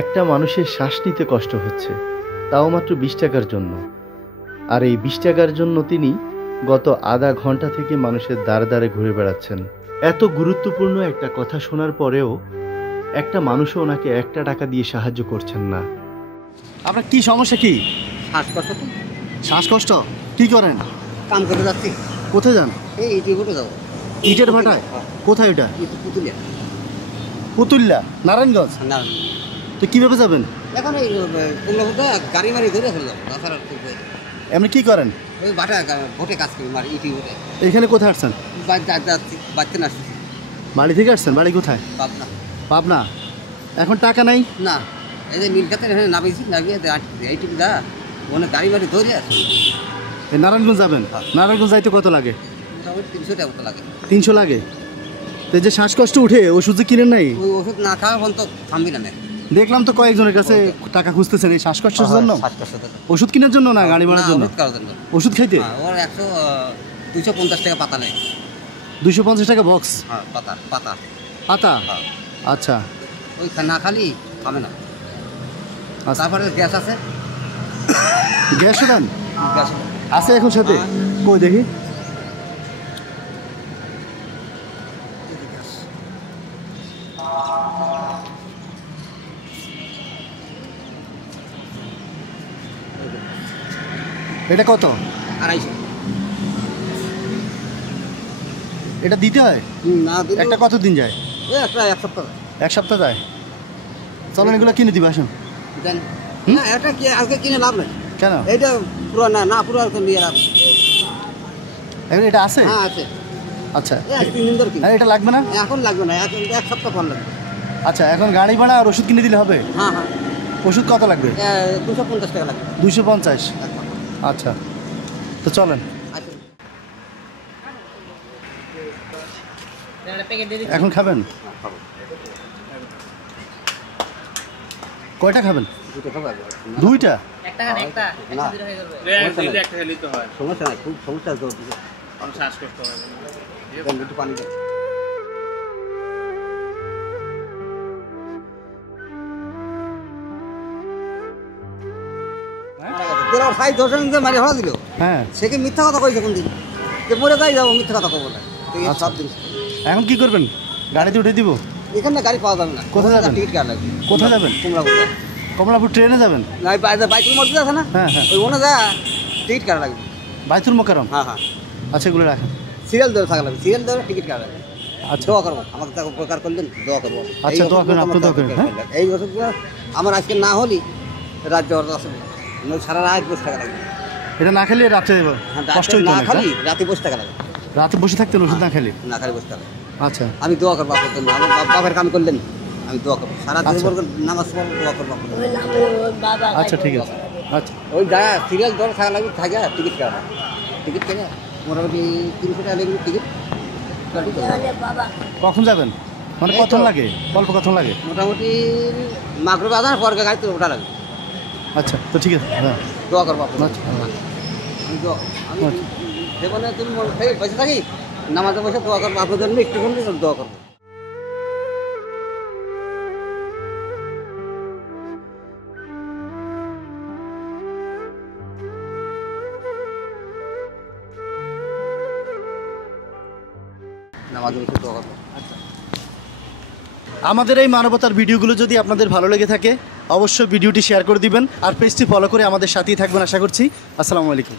একটা মানুষের শ্বাস নিতে কষ্ট হচ্ছে, তাও মাত্র 20 টাকার জন্য। আর এই 20 টাকার জন্য তিনি গত আধা ঘন্টা থেকে মানুষের দ্বারে দ্বারে ঘুরে বেড়াচ্ছেন। এত গুরুত্বপূর্ণ একটা কথা শোনার পরেও একটা মানুষও ওনাকে 1 টাকা দিয়ে সাহায্য করছেন না। আপনার কি সমস্যা? কি শ্বাসকষ্ট? শ্বাসকষ্ট? কি করেন? কাম করে যাচ্ছি। কোথায় যান? এই ইটের ভাটায় যাবো। ইটের ভাটায়? কোথায় এটা? পুতুলিয়া। পুতুল্লা, নারায়ণগঞ্জ? না, তো কিভাবে যাবেন? এখন এই কুমড়া গাড়ি মারি ধরে ফেললাম। তাছাড়া আপনি কি করেন? ওই বাটা ভোটে কাজ করি, মারি ইটি ভোটে। এখানে কোথায় আসছেন? যাচ্ছি, বাড়তে না আসছি। বাড়ি থেকে আসছেন? বাড়ি কোথায়? পাবনা। পাবনা? এখন টাকা নাই? না, এই যে নীলখাতের এখানে নামিয়েছি, নামিয়ে এইটি যা ওখানে গাড়ি মারি ধরে আসছি। এই নারায়ণগঞ্জ যাবেন? নারায়ণগঞ্জ যাইতে কত লাগে? মোটামুটি 300 টাকা মতো লাগে। 300 লাগে? তো এই যে শ্বাসকষ্ট উঠে ওষুধ যে কিনেন নাই? ওই ওষুধ না খাওয়া পর্যন্ত থামবি না। দেখলাম তো কয়েকজনের কাছে টাকা খুঁজতেছেন এই শ্বাসকষ্টের জন্য। শ্বাসকষ্ট ওষুধ কেনার জন্য না গাড়ি ভাড়ার জন্য? ওষুধ খাওয়ার জন্য। ওষুধ খাইতে? ওর 250 টাকা পাতা নেই। 250 টাকা বক্স? হ্যাঁ, পাতা পাতা পাতা। হ্যাঁ। আচ্ছা, ওই না খালি খাবে না। আচ্ছা। তারপরে গ্যাস আছে। গ্যাসও দেন? গ্যাস আছে এখন সাথে? হ্যাঁ। কই দেখি। এটা কত? 250। এটা দিতে হয়? না দিলে একটা কত দিন যায়? এক সপ্তাহ। 1 সপ্তাহ যায়? চলেন এগুলো কিনে দিবা, আসুন। দেন না, এটা কি আজকে কিনে লাভ নেই। কেন? এইটা পুরো না পুরো আর নিয়ে লাভ। এখন এটা আছে? হ্যাঁ আছে। আচ্ছা, 3 দিন ধরে কিনে। আর এটা লাগবে না? এখন লাগবে না, এক সপ্তাহ পর লাগবে। আচ্ছা, এখন গাড়ি ভাড়া আর ওষুধ কিনে দিলে হবে? হ্যাঁ হ্যাঁ। ওষুধ কত লাগবে? 250 টাকা লাগবে। 250? এক সপ্তাহ। আচ্ছা, তো চলেন। এখন খাবেন? কয়টা খাবেন? 2টা খাবো। 2টা? একটা না, একটা খেলেই তো হয়। সমস্যা নাই, খুব সমস্যা আছে। শ্বাসকষ্ট হয় না। একটু পানি দাও। হ্যাঁ। সে কি মিথ্যা কথা কইছে কোনদিন? যে মরে যাই যাবো, মিথ্যা কথা কবো না। সব দিন এখন কি করবেন? গাড়িতে উঠে দিব? এখানে গাড়ি পাওয়া যাবে না। কোথায় যাবেন? টিকিট কাটা লাগবে। কোথায় যাবেন? কুমড়াপুর। কমলাপুর ট্রেনে যাবেন? না, বাইতুল মসজিদ আছে না? হ্যাঁ হ্যাঁ। ওই ওনে যা টিকিট কাটা লাগবে। বাইতুল মোকাররম? হ্যাঁ হ্যাঁ। আচ্ছা, এগুলো রাখেন। সিরিয়াল ধরে থাকা লাগবে, সিরিয়াল ধরে টিকিট কাটা লাগবে। আচ্ছা, দোয়া করবো, আমাকে তাকে উপকার করলেন, দোয়া করবো। আচ্ছা, দোয়া করেন, আপনি দোয়া করেন। হ্যাঁ, এই ওষুধগুলো আমার আজকে না হলি রাত জ্বর আসবে, সারা রাত বসে থাকা লাগবে। এটা না খেলে রাতে কষ্ট হইতো না অনেক, খালি হ্যাঁ? রাতে বসে থাকা লাগবে। রাতে বসে থাকতেন ওষুধ না খেলে? না খালি বসে থাকা। আচ্ছা, আমি দোয়া করবো আপনার জন্য, আমার বাবার কাম করলেন, আমি দোয়া করবো সারা দিন আচ্ছা। নামাজ পড়বো, দোয়া করবো। আচ্ছা, ঠিক আছে। আচ্ছা, ওই যা সিরিয়াল ধরে থাকা লাগবে, থাকে টিকিট কাটা, টিকিট কেটে মোটামুটি 300 টাকা লাগবে টিকিট। কখন যাবেন? মানে কখন লাগে? অল্প কখন লাগে? মোটামুটি মাগরিব আজান পর গাড়িতে ওঠা লাগবে। আচ্ছা, তো ঠিক আছে। হ্যাঁ, দোয়া করবো আপনার। আচ্ছা। আমি জীবনে তুমি বসে থাকি, নামাজে বসে দোয়া করবো আপনার জন্য, একটু দোয়া করবো। নামাজে বসে দোয়া করবো। আমাদের এই মানবতার ভিডিওগুলো যদি আপনাদের ভালো লেগে থাকে অবশ্যই ভিডিওটি শেয়ার করে দিবেন আর পেজটি ফলো করে আমাদের সাথেই থাকবেন আশা করছি। আসসালামু আলাইকুম।